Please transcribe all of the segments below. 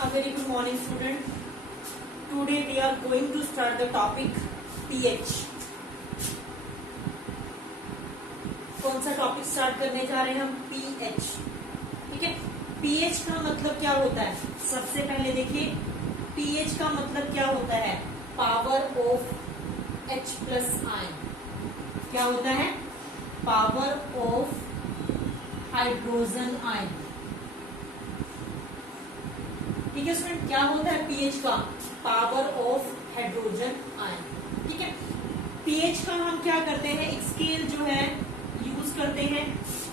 A very good morning, student. Today we are going to start the topic pH. कौन सा topic start करने जा रहे हैं हम? pH. ठीक है. pH का मतलब क्या होता है? सबसे पहले देखिए pH का मतलब क्या होता है? Power of H plus ion. क्या होता है? Power of hydrogen ion. ठीक है स्टूडेंट, क्या होता है पीएच का? Power of hydrogen ion. ठीक है. पीएच का हम क्या करते हैं? एक स्केल जो है यूज करते हैं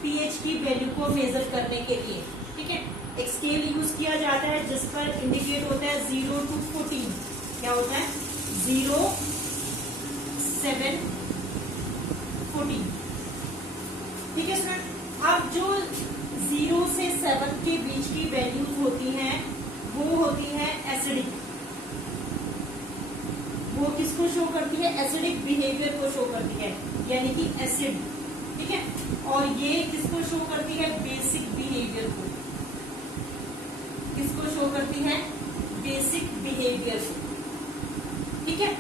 पीएच की वैल्यू को मेजर करने के लिए. ठीक है. एक स्केल यूज किया जाता है जिस पर इंडिकेट होता है 0 to 14. क्या होता है? 0, 7, 14. ठीक है स्टूडेंट. अब जो 0 से 7 के बीच की वैल्यूज होती हैं वो होती है एसिडिक. वो किसको शो करती है? एसिडिक बिहेवियर को शो करती है, यानी कि एसिड. ठीक है. और ये किसको शो करती है? बेसिक बिहेवियर को. किसको शो करती है? बेसिक बिहेवियर को. ठीक है.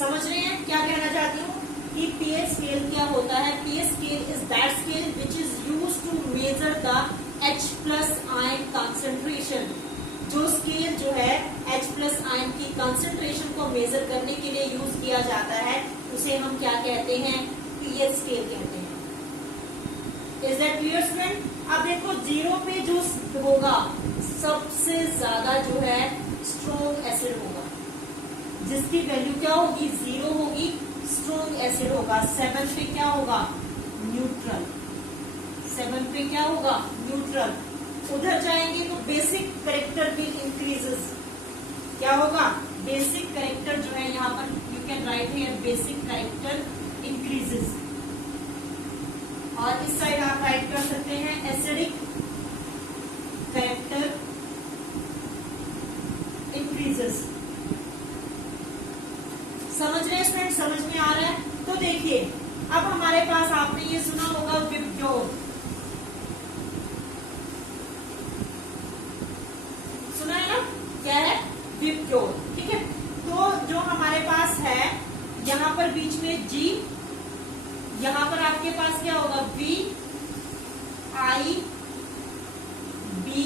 समझ रहे हैं क्या कहना चाहती हूँ? कि पीएच स्केल क्या होता है? PH scale is that scale which is used to measure the H plus ion concentration. जो स्केल जो है H प्लस आयन की कंसंट्रेशन को मेजर करने के लिए यूज किया जाता है उसे हम क्या कहते हैं? पीएच स्केल कहते हैं. Is that clear student? अब देखो 0 पे जो होगा सबसे ज्यादा जो है स्ट्रॉन्ग एसिड होगा, जिसकी वैल्यू क्या होगी? 0 होगी, स्ट्रॉन्ग एसिड होगा. 7 पे क्या होगा? न्यूट्रल. 7 पे क्या होगा? न्यूट्रल. उधर जाएंगे तो बेसिक करेक्टर विल इंक्रीजेस. क्या होगा? बेसिक करेक्टर जो है यहाँ पर you can write here basic character increases. और इस साइड आप राइट कर सकते हैं एसिडिक करेक्टर इंक्रीजेस. समझ रहे हैं स्टूडेंट? समझ में आ रहा है? तो देखिए अब हमारे पास आपने ये सुना होगा विबग्योर. सुना है ना? क्या है? विबग्योर. ठीक है. तो जो हमारे पास है यहाँ पर बीच में G, यहाँ पर आपके पास क्या होगा? V, I, B.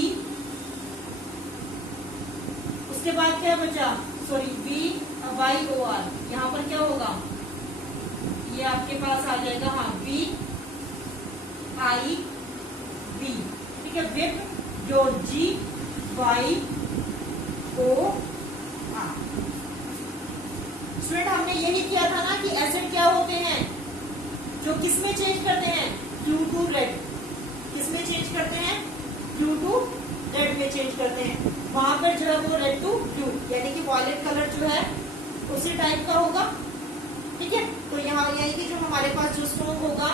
उसके बाद क्या बचा? Sorry V, Y, O, R. यहाँ पर क्या होगा? ये आपके पास आ जाएगा हाँ V, I, B. ठीक है. VIBGYOR G, Y, O, R. Student हमने यही किया था ना कि एसिड क्या होते हैं जो किसमें चेंज करते हैं? Q to red. किसमें चेंज करते हैं? Q to रेड में चेंज करते हैं. वहां पर जो है वो रेड टू ब्लू, यानी कि वॉयलेट कलर जो है उसी टाइप का होगा. ठीक है. तो यहाँ यानी कि जो हमारे पास जो स्ट्रॉन्ग होगा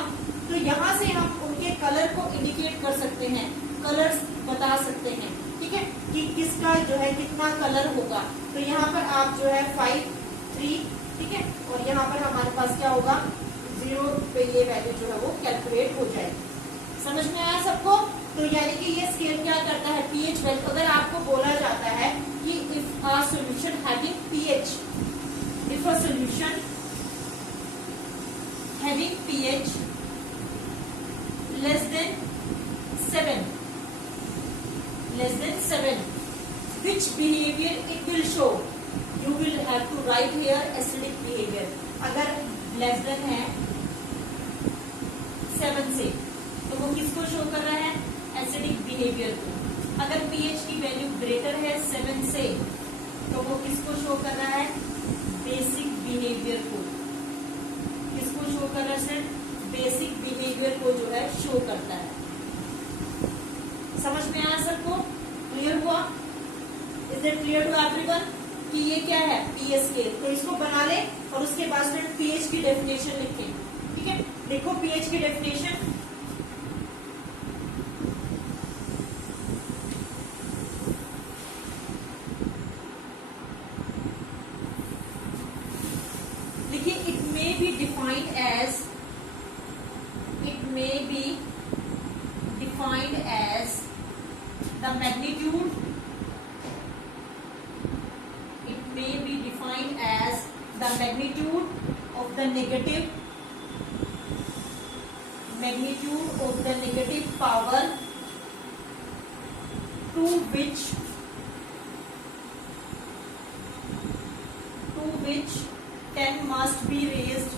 तो यहाँ से हम उनके कलर को इंडिकेट कर सकते हैं, कलर्स बता सकते हैं. ठीक है. कि किसका जो है कितना कलर होगा. तो यहाँ पर आप जो है 5, 3. ठीक है. और यहाँ पर हमारे पास क्या होगा? 0 पे ये वैल्यू जो है वो कैलकुलेट हो जाएगी. समझ में आया सबको? तो यानी कि ये स्केल क्या करता है? PH value. अगर आपको बोला जाता है कि if a solution having pH, if a solution having pH less than 7, which behavior it will show? You will have to write here acidic behavior. अगर लेस देन है 7 से तो वो किसको शो कर रहा है? एसिडिक बिहेवियर को. अगर पीएच की वैल्यू ग्रेटर है 7 से तो वो किसको शो कर रहा है? बेसिक बिहेवियर को. किसको शो कर रहा है सर? बेसिक बिहेवियर को जो है शो करता है. समझ में आया सबको? क्लियर हुआ? Is it clear to everyone कि ये क्या है? PH scale. तो इसको बना ले और उसके बाद स्टूडेंट पीएच की डेफिनेशन लिखें. ठीक है. देखो पीएच की डेफिनेशन. देखिए it may be defined as the magnitude defined as the magnitude of the negative power to which 10 must be raised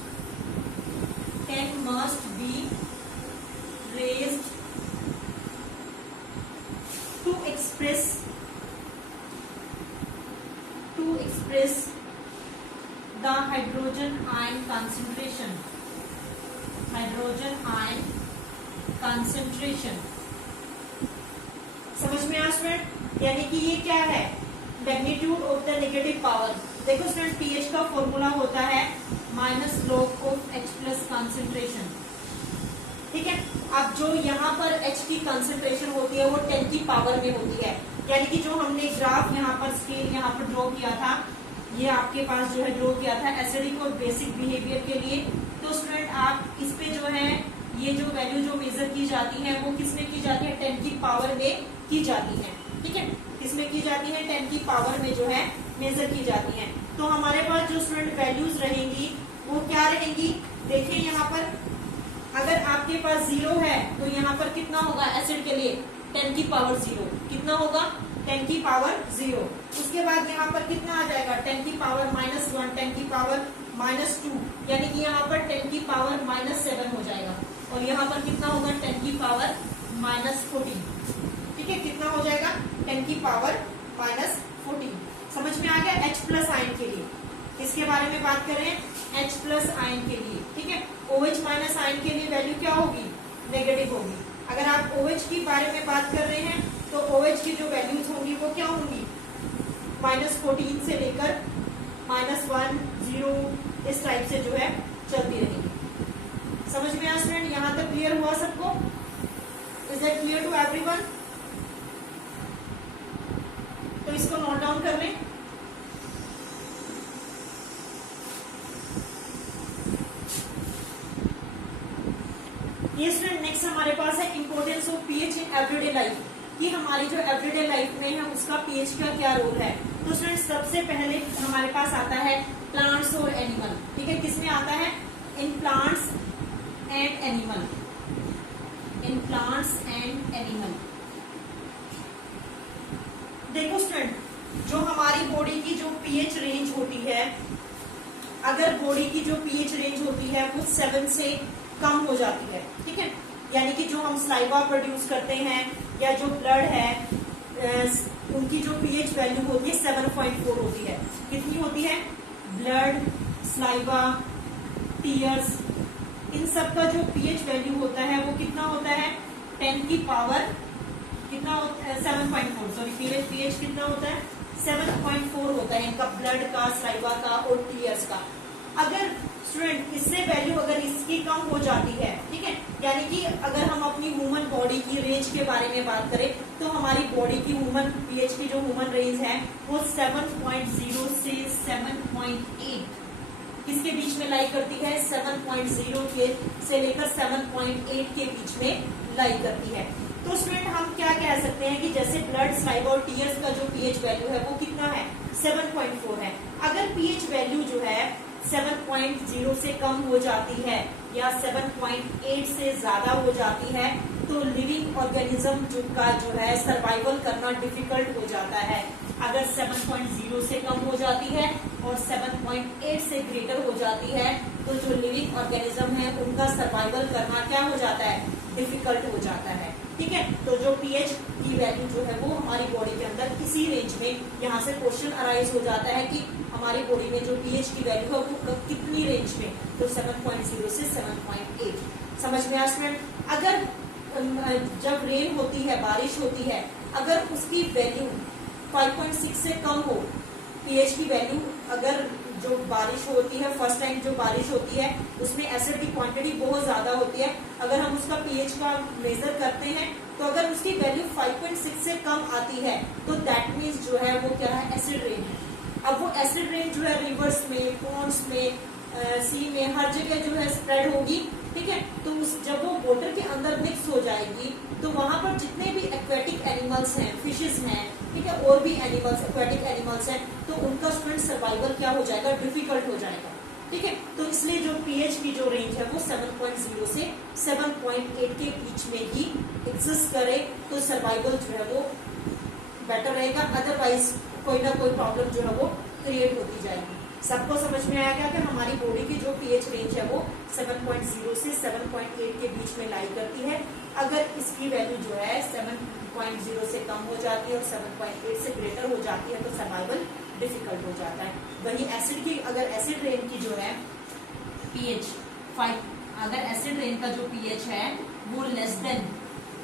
to express the hydrogen ion concentration. समझ में आया स्टूडेंट? यानी कि ये क्या है, magnitude of the negative power. देखो student, pH का फॉर्मूला होता है minus log of H plus concentration. ठीक है, अब जो यहाँ पर एच की कॉन्सेंट्रेशन होती है वो 10 की पावर में होती है। यानी कि जो हमने ग्राफ यहाँ पर स्केल यहाँ पर ड्रॉ किया था, ये आपके पास जो है ड्रॉ किया था एसिडिक और बेसिक बिहेवियर के लिए। तो स्टूडेंट आप इस पे जो है ये जो वैल्यू जो मेजर की जाती है वो किसमें की जाती है, 10 की पावर में की जाती है। ठीक है, किसमें की जाती है, 10 की पावर में जो है मेजर की जाती है। तो हमारे पास जो स्टूडेंट वैल्यूज रहेंगी वो क्या रहेंगी, देखिए यहाँ पर अगर आपके पास 0 है तो यहाँ पर कितना होगा एसिड के लिए, 10 की पावर 0 कितना होगा, 10 की पावर 0। उसके बाद यहाँ पर कितना आ जाएगा, 10 की पावर -1, 10 की पावर -2, यानी कि यहाँ पर 10 की पावर -7 हो जाएगा। और यहाँ पर कितना होगा, 10 की पावर -14। ठीक है, कितना हो जाएगा, 10 की पावर -14। समझ में आ गया? H प्लस आयन के लिए इसके बारे में बात करें, H प्लस आयन के लिए। ठीक है, OH माइनस आयन के लिए वैल्यू क्या होगी, नेगेटिव होगी। अगर आप OH के बारे में बात कर रहे हैं तो OH की जो वैल्यूज होंगी वो क्या होंगी, -14 से लेकर -1, 0 इस टाइप से जो है चलती रहेगी। समझ में आया स्टूडेंट? यहाँ तक क्लियर हुआ सबको? Is that clear to everyone? तो इसको नोट डाउन कर लें। ये स्टूडेंट नेक्स्ट हमारे पास है importance of pH in everyday life, कि हमारी जो एवरीडे लाइफ में है उसका पीएच का क्या रोल है। तो स्टूडेंट सबसे पहले हमारे पास आता है प्लांट्स और एनिमल। ठीक है, किसमें आता है, in plants and animal, in plants and animal. देखो स्टूडेंट, जो हमारी बॉडी की जो पीएच रेंज होती है, अगर बॉडी की जो पीएच रेंज होती है वो 7 से कम हो जाती है। ठीक है, यानी कि जो हम स्लाइवा प्रोड्यूस करते हैं या जो ब्लड है उनकी जो पीएच वैल्यू होती है 7.4 होती है। कितनी होती है, ब्लड, स्लाइवा, टीयर्स, इन सब का जो पीएच वैल्यू होता है वो कितना होता है, 10 की पावर कितना होता है, 7.4। सॉरी, पीएच कितना होता है, 7.4 होता है इनका, ब्लड का, स्लाइवा का और टीयर्स का। अगर स्टूडेंट इससे वैल्यू अगर इसकी कम हो जाती है, ठीक है, यानी कि अगर हम अपनी ह्यूमन बॉडी की रेंज के बारे में बात करें तो हमारी बॉडी की ह्यूमन पीएच की जो ह्यूमन रेंज है वो 7.0 से 7.8 किसके बीच में लाई करती है, 7.0 के से लेकर 7.8 के बीच में लाई करती है। तो स्टूडेंट हम क्या कह सकते हैं कि जैसे ब्लड, स्लाइवा और टीयर्स का जो पीएच वैल्यू है वो कितना है, 7.4 है। अगर पीएच वैल्यू जो है 7.0 से कम हो जाती है या 7.8 से ज्यादा हो जाती है तो लिविंग ऑर्गेनिज्म का जो है सर्वाइवल करना डिफिकल्ट हो जाता है। अगर 7.0 से कम हो जाती है और 7.8 से ग्रेटर हो जाती है तो जो लिविंग ऑर्गेनिज्म है उनका सर्वाइवल करना क्या हो जाता है, डिफिकल्ट हो जाता है। ठीक है, तो जो पीएच की वैल्यू जो है वो हमारी बॉडी के अंदर इसी रेंज में, यहाँ से क्वेश्चन अराइज हो जाता है कि हमारी बॉडी में जो पीएच की वैल्यू है वो कितनी रेंज में, तो 7.0 से 7.8। समझ में आया स्टूडेंट? अगर जब रेन होती है, बारिश होती है, अगर उसकी वैल्यू 5.6 से कम हो, पीएच की वैल्यू, अगर जो बारिश होती है, फर्स्ट टाइम जो बारिश होती है उसमें एसिड की क्वांटिटी बहुत ज्यादा होती है, अगर हम उसका पीएच का मेजर करते हैं तो अगर उसकी वैल्यू 5.6 से कम आती है तो दैट मीन्स जो है वो क्या है, एसिड रेन है। अब वो एसिड रेन जो है रिवर्स में, पॉन्ड्स में, सी में, हर जगह जो है स्प्रेड होगी। ठीक है। तो जब वो वाटर के अंदर मिक्स हो जाएगी तो वहां पर जितने भी एक्वेटिक एनिमल्स हैं, फिशेस हैं, ठीक है, और भी एनिमल्स, एक्वेटिक एनिमल्स हैं, तो उनका स्टूडेंट सर्वाइवल क्या हो जाएगा, डिफिकल्ट हो जाएगा, ठीक है। तो इसलिए जो पीएच की जो रेंज है वो 7.0 से 7.8 के बीच में ही एग्जिस्ट करे तो सर्वाइवल जो है वो बेटर रहेगा, अदरवाइज कोई ना कोई प्रॉब्लम जो है वो क्रिएट होती जाएगी। सबको समझ में आया क्या कि हमारी बॉडी की जो पीएच रेंज है वो 7.0 से 7.8 के बीच में लाई करती है। अगर इसकी वैल्यू जो है 7.0 से कम हो जाती है और 7.8 से ग्रेटर हो जाती है तो सर्वाइवल डिफिकल्ट हो जाता है। वही एसिड की, अगर एसिड रेन की जो है पीएच 5, अगर एसिड रेन का जो पीएच है वो लेस देन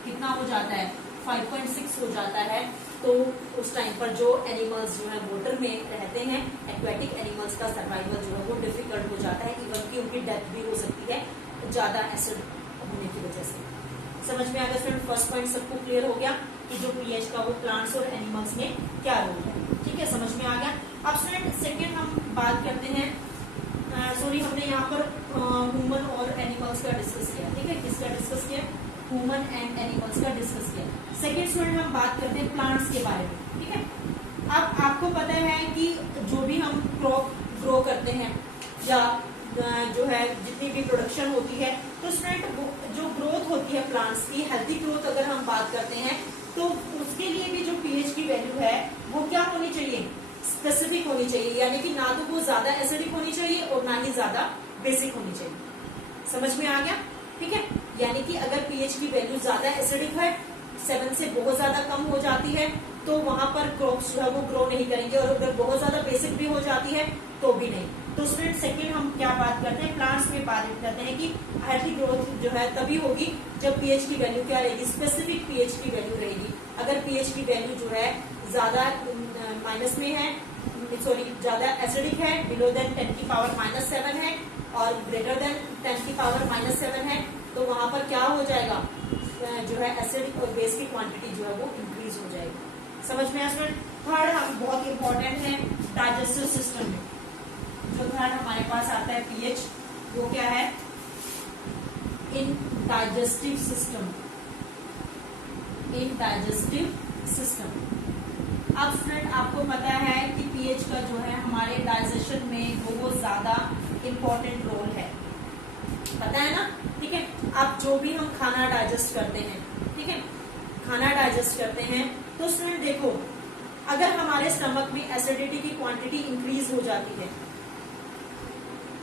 कितना हो जाता है, 5.6 हो जाता है, तो उस टाइम पर जो एनिमल्स जो है वाटर में रहते हैं, एक्वेटिक एनिमल्स का सर्वाइवल जो है वो डिफिकल्ट हो जाता है, इवन की उनकी डेथ भी हो सकती है ज्यादा एसिड होने की वजह से। समझ में आ गया स्टूडेंट? फर्स्ट पॉइंट सबको क्लियर हो गया कि जो पीएच का वो प्लांट्स और एनिमल्स में क्या रोल है, ठीक है, समझ में आ गया। अब स्टूडेंट सेकेंड हम बात करते हैं, सॉरी हमने यहाँ पर ह्यूमन और एनिमल्स का डिस्कस किया, ठीक है, किसका डिस्कस किया, ह्यूमन एंड एनिमल्स का डिस्कस किया। सेकेंड स्टूडेंट हम बात करते हैं प्लांट्स के बारे में, ठीक है। अब आपको पता है कि जो भी हम क्रॉप ग्रो करते हैं या जो है जितनी भी प्रोडक्शन होती है, तो स्टूडेंट जो ग्रोथ होती है प्लांट्स की, हेल्थी ग्रोथ अगर हम बात करते हैं तो उसके लिए भी जो पीएच की वैल्यू है वो क्या होनी चाहिए, स्पेसिफिक होनी चाहिए, यानी कि ना तो वो ज्यादा एसिडिक होनी चाहिए और ना ही ज्यादा बेसिक होनी चाहिए। समझ में आ गया, ठीक है। यानी कि अगर पीएच की वैल्यू ज्यादा एसिडिक है, 7 से बहुत ज्यादा कम हो जाती है, तो वहां पर क्रॉप्स जो है वो ग्रो नहीं करेंगे, और अगर बहुत ज्यादा बेसिक भी हो जाती है तो भी नहीं। तो स्टूडेंट सेकंड हम क्या बात करते हैं, प्लांट्स में बात करते हैं कि हेल्थी ग्रोथ जो है तभी होगी जब पीएच की वैल्यू क्या रहेगी, स्पेसिफिक पीएच की वैल्यू रहेगी। अगर पीएच की वैल्यू जो है ज्यादा माइनस में है, सॉरी ज्यादा एसिडिक है, बिलो देन 10 की पावर -7 है और ग्रेटर देन 10 की पावर -7 है, तो वहां पर क्या हो जाएगा, जो है एसिड और बेस की क्वांटिटी जो है वो इंक्रीज हो जाएगी। समझ में आया स्टूडेंट? थर्ड हम बहुत इंपॉर्टेंट है डाइजेस्टिव सिस्टम में, जो थर्ड हमारे पास आता है पीएच, वो क्या है, इन डाइजेस्टिव सिस्टम, इन डाइजेस्टिव सिस्टम। अब स्टूडेंट आपको पता है कि पीएच का जो है हमारे डाइजेशन में बहुत ज्यादा इंपॉर्टेंट रोल है, पता है ना, ठीक है। अब जो भी हम खाना डाइजेस्ट करते हैं, ठीक है, खाना डाइजेस्ट करते हैं, तो स्टूडेंट देखो अगर हमारे स्टमक में एसिडिटी की क्वांटिटी इंक्रीज हो जाती है,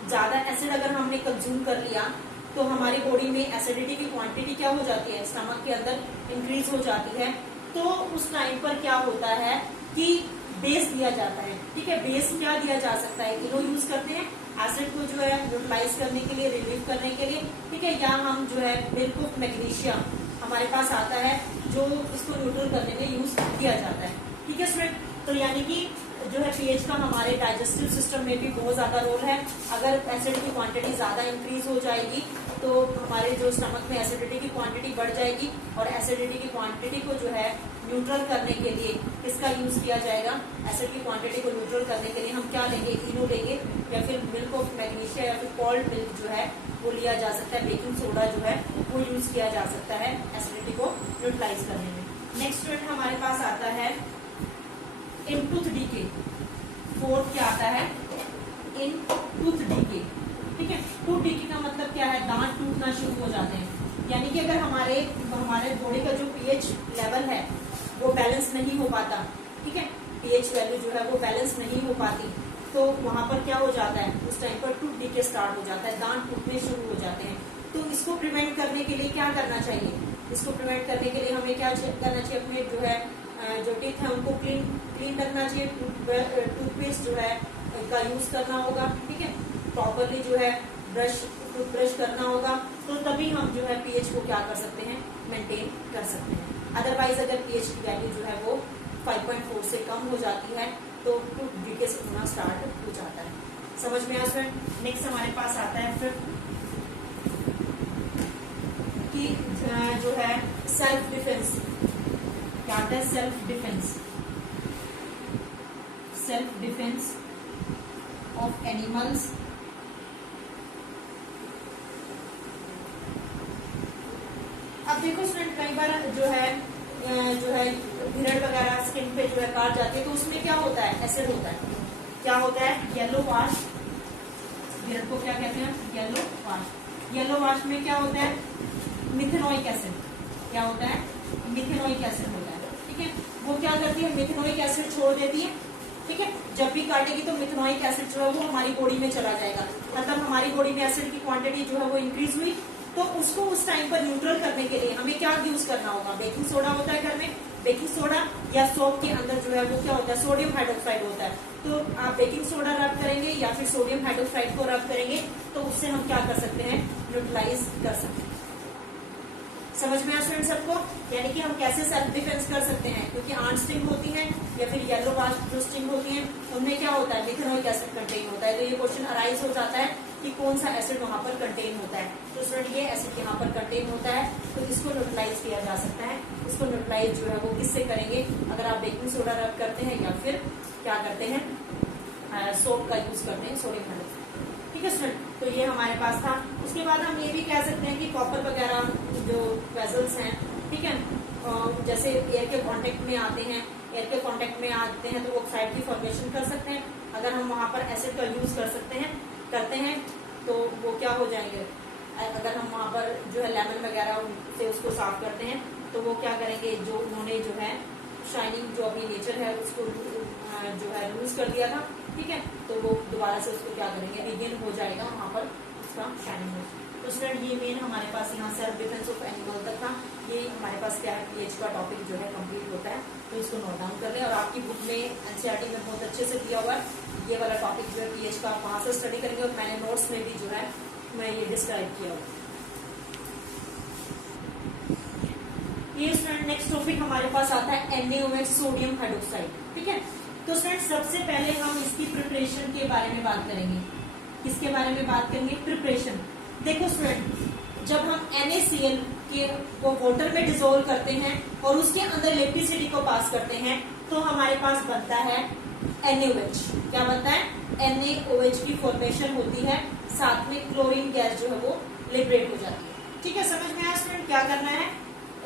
ज्यादा एसिड अगर हमने कंज्यूम कर लिया तो हमारी बॉडी में एसिडिटी की क्वांटिटी क्या हो जाती है, स्टमक के अंदर इंक्रीज हो जाती है। तो उस टाइम पर क्या होता है कि बेस दिया जाता है, ठीक है। बेस क्या दिया जा सकता है, इनो यूज करते हैं एसिड को जो है न्यूट्रलाइज करने के लिए, रिलीव करने के लिए, ठीक है, या हम जो है मिल्क ऑफ मैग्नीशियम हमारे पास आता है जो इसको न्यूट्रल करने में यूज किया जाता है, ठीक है स्टूडेंट। तो यानी कि जो है पीएच का हमारे डाइजेस्टिव सिस्टम में भी बहुत ज्यादा रोल है। अगर एसिड की क्वांटिटी ज्यादा इंक्रीज हो जाएगी तो हमारे जो स्टमक में एसिडिटी की क्वांटिटी बढ़ जाएगी, और एसिडिटी की क्वांटिटी को जो है न्यूट्रल करने के लिए किसका यूज किया जाएगा, एसिड की क्वांटिटी को न्यूट्रल करने के लिए हम क्या लेंगे, इनो लेंगे, या फिर मिल्क ऑफ मैग्नीशिया या फिर कोल्ड मिल्क जो है वो लिया जा सकता है, बेकिंग सोडा जो है वो यूज किया जा सकता है एसिडिटी को न्यूट्रलाइज करने में। नेक्स्ट स्टूडेंट हमारे पास आता है इन टूथ डीके, फोर्थ क्या आता है, इन टूथ डीके, ठीक है। टूथ डीके का मतलब क्या है, दांत टूटना शुरू हो जाते हैं, यानी कि अगर हमारे बॉडी का जो पीएच लेवल है वो बैलेंस नहीं हो पाता, ठीक है, पीएच वैल्यू जो है वो बैलेंस नहीं हो पाती, तो वहां पर क्या हो जाता है, उस टाइम पर टूथ डीके स्टार्ट हो जाता है, दांत टूटने शुरू हो जाते हैं। तो इसको प्रिवेंट करने के लिए क्या करना चाहिए, इसको प्रिवेंट करने के लिए हमें क्या करना चाहिए, अपने जो है जो टीथ है उनको क्लीन रखना चाहिए, टूथपेस्ट जो है का यूज करना होगा, ठीक है, प्रॉपरली जो है टूथब्रश करना होगा, तो तभी हम जो है पीएच को क्या कर सकते हैं, मेंटेन कर सकते हैं। अदरवाइज अगर पीएच की वैल्यू जो है वो 5.4 से कम हो जाती है तो टूथ डीके से होना स्टार्ट हो जाता है। समझ में आया स्टूडेंट? नेक्स्ट हमारे पास आता है फिफ्थ कि जो है सेल्फ डिफेंस, क्या आता है, self defence, self defence of animals बार जो है भिरड़ वगैरह स्किन पे जो है काट जाती है तो उसमें क्या होता है, एसिड होता है। क्या होता है, येलो वाश। भिरड़ को क्या कहते हैं, येलो वाश। येलो वाश में क्या होता है, मिथेनोइक एसिड। क्या होता है, मिथेनोइक एसिड होता है। ठीक है, वो क्या करती है, मिथेनोइक एसिड छोड़ देती है। ठीक है, जब भी काटेगी तो मिथेनोइक एसिड जो है वो हमारी बॉडी में चला जाएगा, मतलब हमारी बॉडी में एसिड की क्वांटिटी जो है वो इंक्रीज हुई। तो उसको उस टाइम पर न्यूट्रल करने के लिए हमें क्या यूज करना होगा, बेकिंग सोडा होता है घर में, बेकिंग सोडा या सोप के अंदर जो है वो क्या होता है, सोडियम हाइड्रोक्साइड होता है। तो आप बेकिंग सोडा रब करेंगे या फिर सोडियम हाइड्रोक्साइड को रब करेंगे तो उससे हम क्या कर सकते हैं, न्यूट्रलाइज कर सकते हैं। समझ में आया स्टूडेंट सबको, यानी कि हम कैसे सेल्फ डिफेंस कर सकते हैं, क्योंकि आंट स्टिंग होती है या फिर येलो वाश जो स्टिंग होती है उनमें क्या होता है, मिथेनोइक एसिड कंटेन होता है। तो ये क्वेश्चन अराइज हो जाता है कि कौन सा एसिड वहां पर कंटेन होता है। तो स्टूडेंट ये एसिड यहाँ पर कंटेन होता है, तो इसको न्यूट्रलाइज किया जा सकता है। इसको न्यूट्रलाइज जो है वो किससे करेंगे, अगर आप बेकिंग सोडा रब करते हैं या फिर क्या करते हैं, सोप का यूज करते हैं, सोडियम हाइड्रोक्साइड। ठीक है स्टूडेंट, तो ये हमारे पास था। उसके बाद हम ये भी कह सकते हैं कि कॉपर वगैरह जो वेजल्स हैं, ठीक है, जैसे एयर के कांटेक्ट में आते हैं, एयर के कांटेक्ट में आते हैं तो ऑक्साइड की फॉर्मेशन कर सकते हैं। अगर हम वहां पर एसिड का यूज करते हैं तो वो क्या हो जाएंगे, अगर हम वहां पर जो है लेमन वगैरह से उसको साफ करते हैं तो वो क्या करेंगे, जो उन्होंने जो है शाइनिंग जो अपनी नेचर है उसको जो है लूज कर दिया था। ठीक है, तो वो दोबारा से उसको क्या करेंगे, रिगेन हो जाएगा वहां पर उसका शाइनिंग हो। तो स्टूडेंट ये मेन हमारे पास यहाँ सेल्फ डिफेंस ऑफ एनिमल तक था। ये हमारे पास क्या है, पीएच का टॉपिक जो है कंप्लीट होता है, तो इसको नोट डाउन कर लें। और आपकी बुक में एनसीईआरटी में बहुत अच्छे से दिया हुआ है ये वाला टॉपिक जो है पीएच का, आप वहां से स्टडी करेंगे और मैंने नोट्स में भी जो है मैं ये डिस्क्राइब किया हुआ। ये स्टूडेंट नेक्स्ट टॉपिक हमारे पास आता है NaOH सोडियम हाइड्रोक्साइड। ठीक है, तो स्टूडेंट सबसे पहले हम इसकी प्रिपरेशन के बारे में बात करेंगे। किसके बारे में बात करेंगे, प्रिपरेशन। देखो स्टूडेंट, जब हम NaCl के को वाटर में डिसोल्व करते हैं और उसके अंदर इलेक्ट्रिसिटी को पास करते हैं तो हमारे पास बनता है NaOH। क्या बनता है, NaOH की फॉर्मेशन होती है, साथ में क्लोरीन गैस जो है वो लिबरेट हो जाती है। ठीक है, समझ में आया स्टूडेंट, क्या करना है,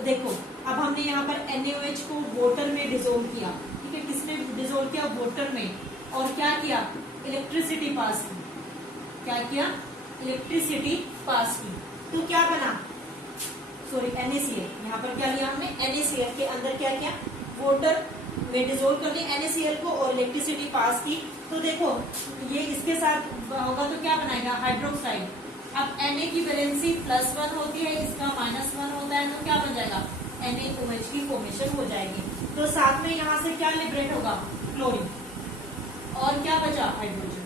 देखो अब हमने यहाँ पर NaOH को वाटर में डिसोल्व किया। ठीक है, किसने डिसोल्व किया, वाटर में, और क्या किया, इलेक्ट्रिसिटी पास की। क्या किया, इलेक्ट्रिसिटी पास की, तो क्या बना, सॉरी NaCl, यहाँ पर क्या लिया हमने, NaCl के अंदर क्या किया, वाटर में डिसोल्व कर दिया NaCl को और इलेक्ट्रिसिटी पास की। तो देखो ये इसके साथ होगा तो क्या बनाएगा, हाइड्रोक्साइड। अब Na की वैलेंसी +1 होती है, इसका -1 होता है, तो क्या बन जाएगा, NaOH की फॉर्मेशन हो जाएगी। तो साथ में यहाँ से क्या लिबरेट होगा, क्लोरीन, और क्या बचा, हाइड्रोजन।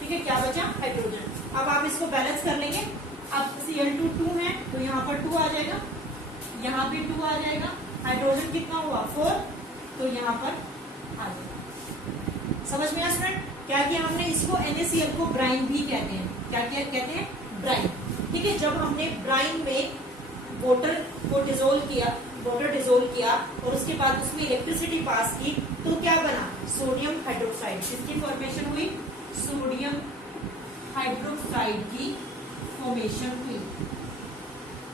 ठीक है, क्या बचा, हाइड्रोजन। अब आप इसको बैलेंस कर लेंगे। अब Cl2 2 है तो यहाँ पर 2 आ जाएगा, यहाँ भी 2 आ जाएगा, हाइड्रोजन कितना हुआ 4, तो यहाँ पर आ जाएगा। समझ में आया स्टूडेंट, क्या किया हमने, इसको NaCl को ब्राइन भी कहते हैं। क्या कहते हैं, ब्राइन। ठीक है, जब हमने ब्राइन में वाटर को डिसोल्व किया, वाटर डिसोल्व किया और उसके बाद उसमें इलेक्ट्रिसिटी पास की तो क्या बना, सोडियम हाइड्रोक्साइड। किसकी फॉर्मेशन हुई, सोडियम हाइड्रोक्साइड की फॉर्मेशन हुई।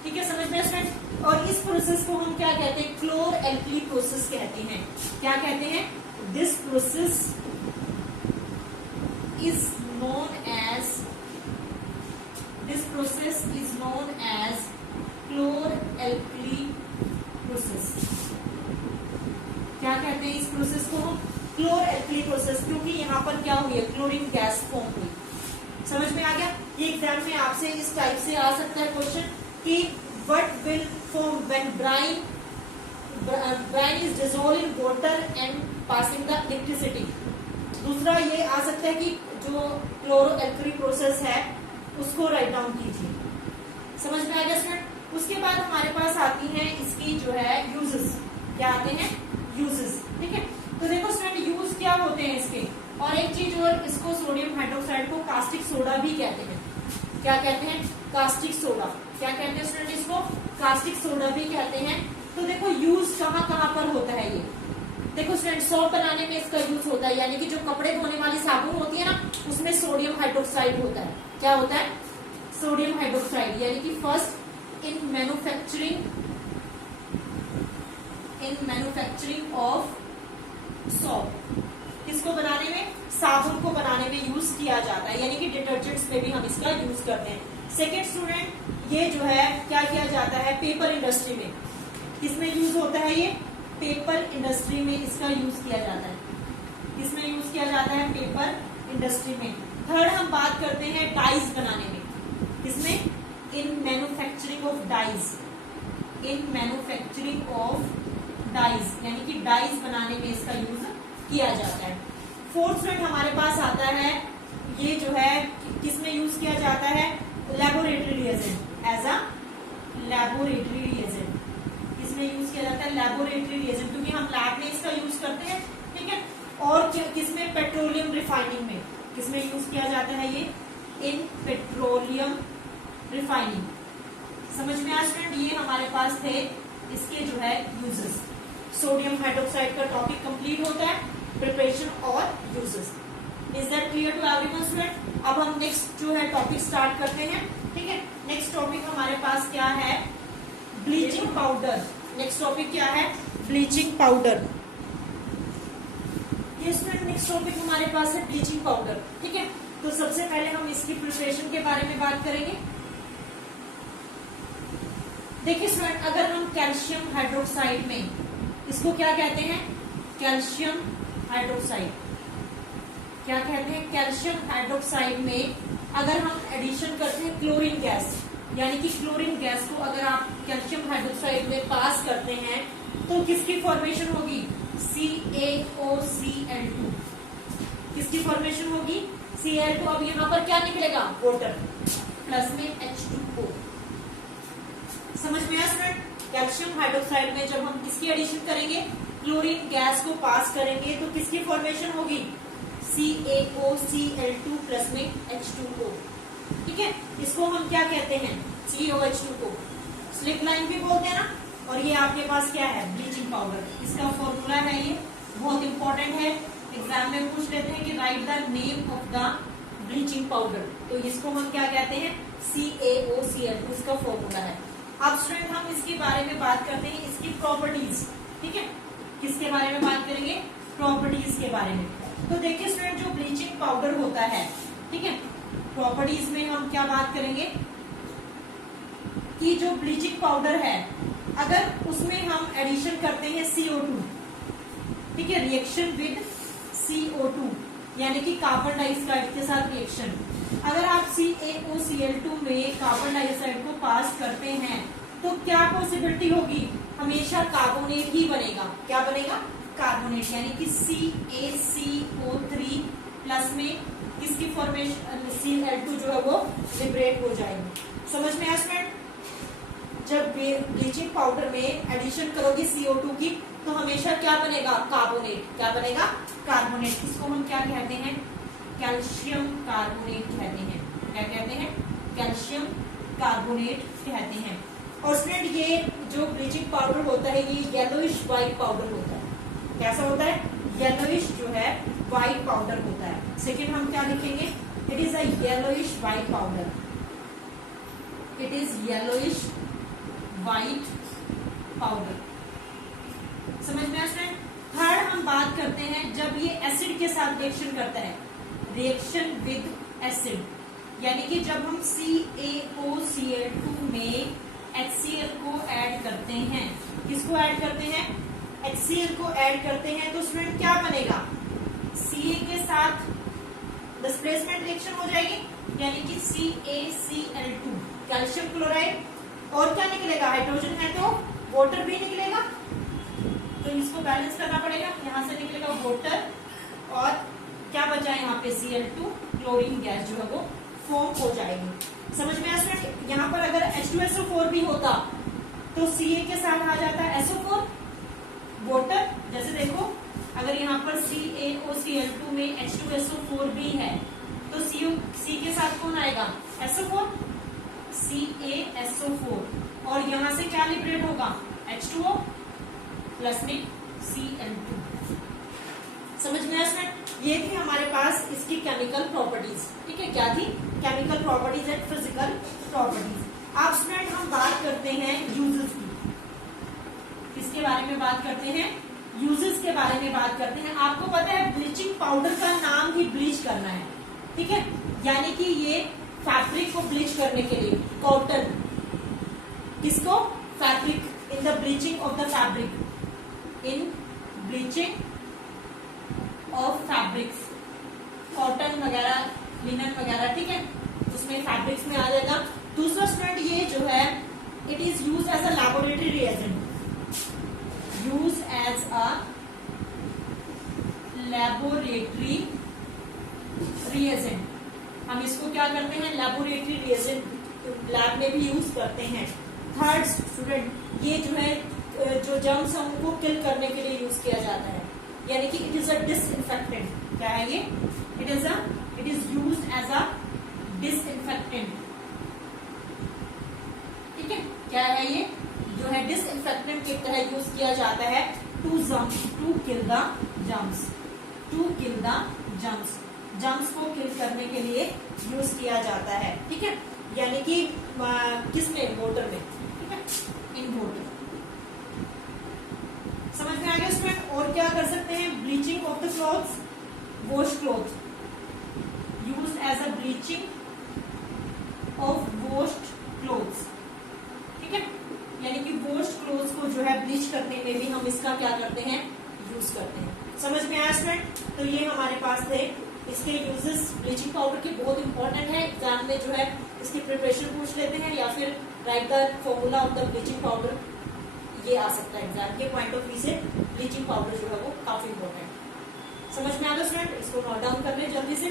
ठीक है, समझ में स्टूडेंट। और इस प्रोसेस को हम क्या कहते हैं, क्लोर एल्कली प्रोसेस कहते हैं। क्या कहते हैं, this process is known as chlor alkali process. क्या कहते हैं इस प्रोसेस को हम, क्लोर एल्कली प्रोसेस, क्योंकि यहाँ पर क्या हुई है, क्लोरीन गैस फॉर्म हुई। समझ में आ गया। ये एग्जाम में आपसे इस टाइप से आ सकता है क्वेश्चन कि what will form when brine is dissolve in water and passing the electricity. दूसरा ये आ सकता है कि जो क्लोरो एल्कली प्रोसेस है उसको राइट डाउन कीजिए। समझ में आ गया स्टूडेंट। उसके बाद हमारे पास आती हैं इसकी जो है यूजेस। क्या आते हैं, यूजेस। ठीक है, तो देखो स्टूडेंट यूज क्या होते हैं इसके, और एक चीज और, इसको सोडियम हाइड्रोक्साइड को कास्टिक सोडा भी कहते हैं। क्या कहते हैं, कास्टिक सोडा। क्या कहते हैं स्टूडेंट, इसको कास्टिक सोडा भी कहते हैं। तो देखो यूज कहाँ कहाँ पर होता है ये, देखो स्टूडेंट सोप बनाने में इसका यूज होता है, यानी कि जो कपड़े धोने वाली साबुन होती है ना उसमें सोडियम हाइड्रोक्साइड होता है। क्या होता है, सोडियम हाइड्रोक्साइड, यानी कि first in manufacturing in manufacturing of soap, किसको बनाने में, साबुन को बनाने में यूज किया जाता है, यानी कि डिटर्जेंट्स में भी हम इसका यूज करते हैं। सेकेंड स्टूडेंट, ये जो है क्या किया जाता है, पेपर इंडस्ट्री में, किसमें यूज होता है, ये पेपर इंडस्ट्री में इसका यूज किया जाता है, किसमें यूज किया जाता है, पेपर इंडस्ट्री में। थर्ड हम बात करते हैं डाइज बनाने में, किसमें, in manufacturing of dyes, in manufacturing of dyes, यानी कि डाइज बनाने में इसका यूज किया जाता है। फोर्थ स्टूडेंट हमारे पास आता है, ये जो है किसमें यूज किया जाता है, laboratory reagent, as a laboratory reagent, किसमें यूज किया जाता है, लैबोरेटरी रिएजेंट, क्योंकि हम लैब में इसका यूज करते हैं, ठीक है। और किसमें, पेट्रोलियम रिफाइनिंग में, किसमें यूज किया जाता है ये, इन पेट्रोलियम रिफाइनिंग। समझ में आया स्टूडेंट, ये हमारे पास थे इसके जो है यूजेस। सोडियम हाइड्रोक्साइड का टॉपिक कंप्लीट होता है, प्रिपरेशन और uses. Is that clear to everyone student? अब हम नेक्स्ट जो है टॉपिक स्टार्ट करते हैं, ठीक है। नेक्स्ट टॉपिक हमारे पास क्या है, ब्लीचिंग पाउडर। नेक्स्ट टॉपिक क्या है, ब्लीचिंग पाउडर। ये स्टूडेंट नेक्स्ट टॉपिक हमारे पास है ब्लीचिंग पाउडर, ठीक है। तो सबसे पहले हम इसकी प्रिपरेशन के बारे में बात करेंगे। देखिए स्टूडेंट, अगर हम कैल्शियम हाइड्रोक्साइड में, इसको क्या कहते हैं, कैल्शियम हाइड्रोक्साइड, क्या कहते हैं, कैल्शियम हाइड्रोक्साइड में अगर हम एडिशन करते हैं क्लोरीन गैस, यानी कि क्लोरीन गैस को अगर आप कैल्शियम हाइड्रोक्साइड में पास करते हैं तो किसकी फॉर्मेशन होगी, CaOCl2, किसकी फॉर्मेशन होगी, Cl2। अब यहाँ पर क्या निकलेगा, वाटर प्लस में H2O। समझ में आया स्टूडेंट? कैल्शियम हाइड्रोक्साइड में जब हम किसकी एडिशन करेंगे, क्लोरीन गैस को पास करेंगे तो किसकी फॉर्मेशन होगी, CaOCl2 प्लस में H2O, ठीक है। इसको हम क्या कहते हैं, COH2 को स्लिप लाइन भी बोलते हैं ना। और ये आपके पास क्या है, ब्लीचिंग पाउडर, इसका फॉर्मूला है, ये बहुत इंपॉर्टेंट है, एग्जाम में पूछ लेते हैं कि right the name of the bleaching powder, तो इसको हम क्या कहते हैं, CaOCl2, इसका फॉर्मूला है। अब स्टूडेंट हम इसके बारे में बात करते हैं, इसकी प्रॉपर्टीज, ठीक है। किसके बारे में बात करेंगे, प्रॉपर्टीज के बारे में। तो देखिए स्टूडेंट, जो ब्लीचिंग पाउडर होता है, ठीक है, प्रॉपर्टीज में हम क्या बात करेंगे कि जो ब्लीचिंग पाउडर है अगर उसमें हम एडिशन करते हैं CO2, ठीक है, रिएक्शन विद CO2 यानी कि कार्बन डाइऑक्साइड के साथ रिएक्शन, अगर आप CaOCl2 में कार्बन डाइऑक्साइड को पास करते हैं तो क्या पॉसिबिलिटी होगी, हमेशा कार्बोनेट ही बनेगा। क्या बनेगा, कार्बोनेट, यानी कि CaCO3 प्लस में किसकी फॉर्मेशन, Cl2 जो है वो लिबरेट हो जाएगी। समझ में आया स्टूडेंट? जब ब्लीचिंग पाउडर में एडिशन करोगे CO2 की तो हमेशा क्या बनेगा, कार्बोनेट। क्या बनेगा, कार्बोनेट। इसको हम क्या कहते हैं, कैल्शियम कार्बोनेट कहते हैं। क्या कहते हैं, कैल्शियम कार्बोनेट कहते हैं। और स्टूडेंट ये जो ब्लीचिंग पाउडर होता है ये येलोइश व्हाइट पाउडर होता है। कैसा होता है, येलोइश जो है व्हाइट पाउडर होता है। सेकेंड हम क्या लिखेंगे, it is a yellowish white powder, it is yellowish white powder. समझ में आया स्टूडेंट? थर्ड हम बात करते हैं जब ये एसिड के साथ रिएक्शन करता है, रिएक्शन विद एसिड, यानी कि जब हम CaOCl2 में HCl को ऐड करते हैं, किसको ऐड करते हैं, HCl को ऐड करते हैं तो स्टूडेंट क्या बनेगा, Ca के साथ डिस्प्लेसमेंट रिएक्शन हो जाएगी, यानी कि CaCl2 कैल्शियम क्लोराइड, और क्या निकलेगा, हाइड्रोजन है तो वाटर भी निकलेगा, तो इसको बैलेंस करना पड़ेगा। यहाँ से निकलेगा वाटर और क्या बचा है यहाँ पे Cl2, क्लोरीन गैस जो है वो फॉर्म हो जाएगी। समझ में आया स्टूडेंट? यहाँ पर अगर H2SO4 भी होता तो Ca के साथ आ जाता है SO4 वाटर। जैसे देखो अगर यहाँ पर CaOCl2 में H2SO4 भी है तो C के साथ कौन आएगा, SO4, CaSO4, और यहाँ से क्या लिबरेट होगा, H2O प्लस में Cl2। समझ में आया स्टूडेंट? ये थी हमारे पास इसकी केमिकल प्रॉपर्टीज, ठीक है। क्या थी, chemical properties and physical properties. अब स्टूडेंट हम बात करते हैं यूजेस की, किसके किसके बारे में बात करते हैं, यूजेस के बारे में बात करते हैं। आपको पता है ब्लीचिंग पाउडर का नाम ही ब्लीच करना है, ठीक है, यानी कि ये फैब्रिक को ब्लीच करने के लिए, कॉटन, किसको, fabric, in the bleaching of the fabric, in bleaching of fabrics, cotton वगैरह, लिनन वगैरह, ठीक है, उसमें फैब्रिक्स में आ जाएगा। दूसरा स्टूडेंट ये जो है it is use as a laboratory reagent, use as a laboratory reagent, हम इसको क्या करते हैं, लैबोरेटरी रिएजेंट, लैब में भी यूज करते हैं। थर्ड स्टूडेंट, ये जो है जो जर्म्स हैं उनको किल करने के लिए यूज किया जाता है, यानी कि इट इज अ डिसइंफेक्टेंट। क्या है ये, it is used as a disinfectant, ठीक है, क्या है ये, जो है डिसइंफेक्टेंट की तरह यूज किया जाता है to kill the germs, to kill the germs, germs को किल करने के लिए यूज किया जाता है, ठीक है, यानी कि किसमें, मोटर में, ठीक है, इन मोटर। समझ में आ गया स्टूडेंट। और क्या कर सकते हैं, bleaching of the clothes, wash cloth, use as a bleaching of washed clothes, ठीक है, यानी कि वॉश्ड क्लोथ्स को जो है ब्लीच करने में भी हम इसका क्या करते हैं, यूज करते हैं। समझ में आया स्टूडेंट। तो ये हमारे पास थे इसके यूजेस ब्लीचिंग पाउडर के, बहुत इंपॉर्टेंट है, एग्जाम में जो है इसकी प्रिपरेशन पूछ लेते हैं, या फिर right the formula of the bleaching powder, ये आ सकता है एग्जाम के पॉइंट ऑफ व्यू से। ब्लीचिंग पाउडर जो है वो काफी इंपॉर्टेंट। समझ में आ गया स्टूडेंट, इसको नोट डाउन कर ले जल्दी से।